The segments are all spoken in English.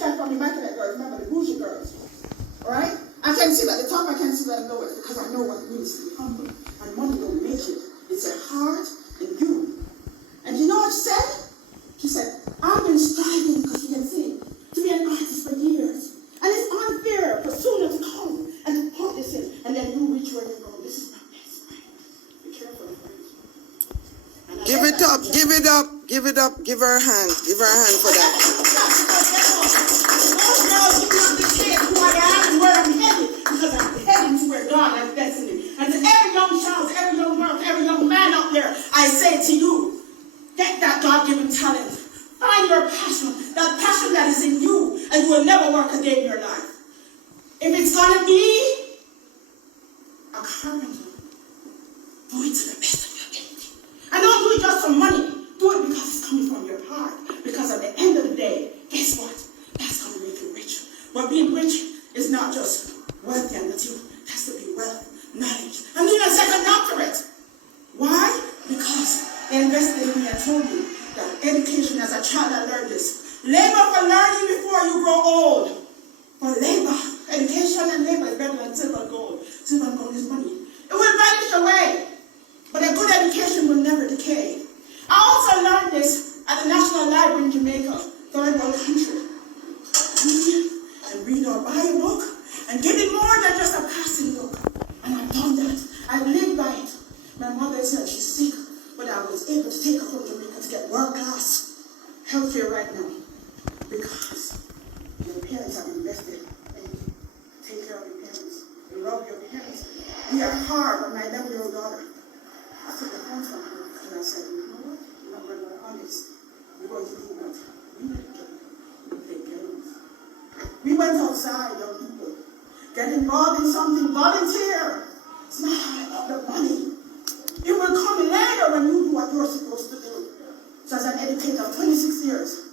chat from immaculate girls, remember the bougie girls. Alright? I can see at the top, I can see at the lowest, because I know what it means to be humble. And money don't make it. It's your heart and you. And you know what she said? She said, I've been striving, because you can see, to be an artist for years. And it's unfair for soon to come and to put this in, and then you reach where you go. This is my best friend. Be careful, friends. Give it up, give it up, give it up, give her a hand. Give her a hand for that. Those girls do not understand who I am and where I'm headed, because I'm heading to where God has destined me. And to every young child, to every young girl, to every young man out there, I say to you, get that God-given talent. Find your passion that is in you, and you will never work a day in your life. If it's going to be a carpenter, do it to the best of your ability. And don't do it just for money. Do it because it's coming from your heart. Because at the end of the day, guess what? That's going to make you rich. But being rich is not just wealthy and material. It has to be wealth, knowledge, and even a second doctorate. Why? Because they invested in me and told me that education as a child I learned this. Labor for learning before you grow old. For labor, education and labor is better than silver and gold. Silver and gold is money. It will vanish away. But a good education will never decay. I also learned this at the National Library in Jamaica, third world country. And read or buy a book and give it more than just a passing look. And I've done that. I've lived by it. My mother said she's sick, but I was able to take her from Jamaica to get world-class healthcare right now. Because your parents have invested in you. Take care of your parents. You love your parents. We are hard on my 11-year-old daughter. I took the phone from her because I said, you know what? You're not going to be honest. We're going to do what we need to do. We play games. We went outside, young people. Get involved in something. Volunteer. It's not about the money. It will come later when you do what you're supposed to do. So as an educator of 26 years,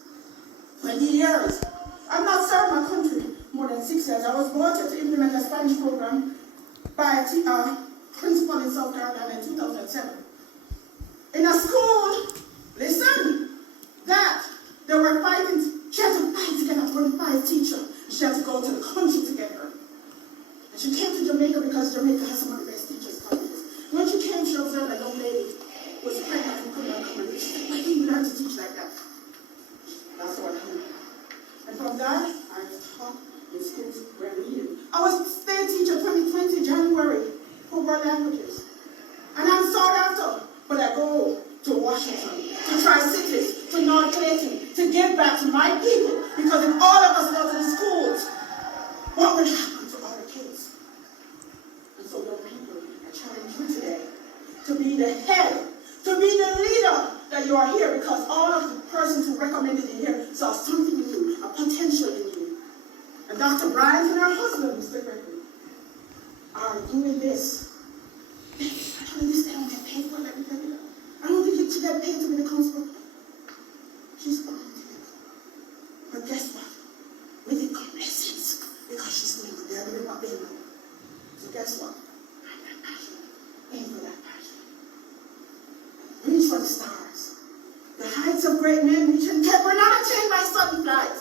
20 years, I've not served my country more than 6 years. I was voted to implement a Spanish program by a principal in South Carolina in 2007. In a school, listen, that they were fighting, she had to fight to get a 25 teacher. She had to go to the country to get her. And she came to Jamaica because Jamaica has some of the best teachers. When she came, she observed a young lady who was pregnant and could not come and she said, why didn't you learn to teach like that? That's what happened. And from that, I taught in schools where I needed. I was state teacher 2020 January for world languages. And I'm sought after, but I go to Washington, to Tri-Cities, to North Clayton, to give back to my people. Because if all of us go to the schools, what will happen to our kids? And so young people, I challenge you today to be the head, to be the leader that you are here, because all of the persons who recommended you here saw something in you, a potential in you. And Dr. Bryan and her husband, Mr. Gregory, are doing this. I don't understand, they don't get paid for it. I don't think she get paid to be the consul. She's volunteering. But guess what? With it come blessings, because she's doing what they're doing, what they know. So guess what? I'm that passionate. Aim for that passion. Reach for the stars. The heights of great men reach and were not attained by sudden flight,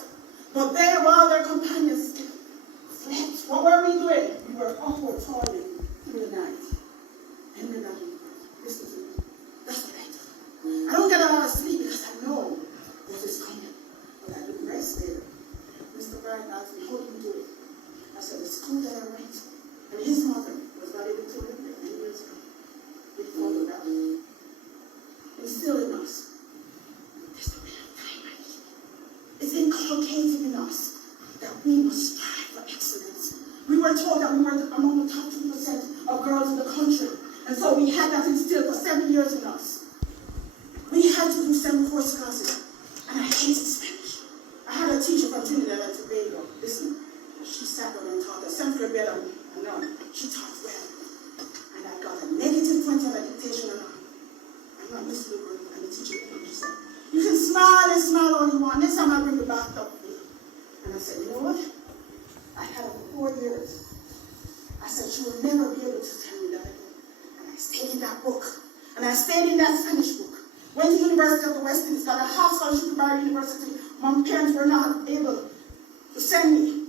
but they, while their companions slept. What were we doing? We were upward toiling through the night. And the night. Listen to me. That's what I do. I don't get a lot of sleep because I know what is coming. But I do rest there. Mr. Bryan asked me, how do you do it? I said, the school that I went, and his mother was not able to live there many years ago. We followed that. It's still in us. There's a bit of time I need. It's inculcated in us that we must strive for excellence. We were told that we were among the top 2% of girls in the country. And so we had that instilled for 7 years in us. We had to do 7 course classes. And I hated Spanish. I had a teacher from Trinidad and Tobago. Listen, she sat down and taught us. 7th grade better than none. She taught well. And I got a negative 20 on a dictation and I'm not Miss Luger, and the teacher she said, you can smile and smile all you want. Next time I'll bring the back up with you. And I said, you know what? I had her for 4 years. I said, she will never be able to tell me that again. And I stayed in that book. And I stayed in that Spanish book. Went to the University of the West Indies, got a half scholarship to Barry University. My parents were not able send me.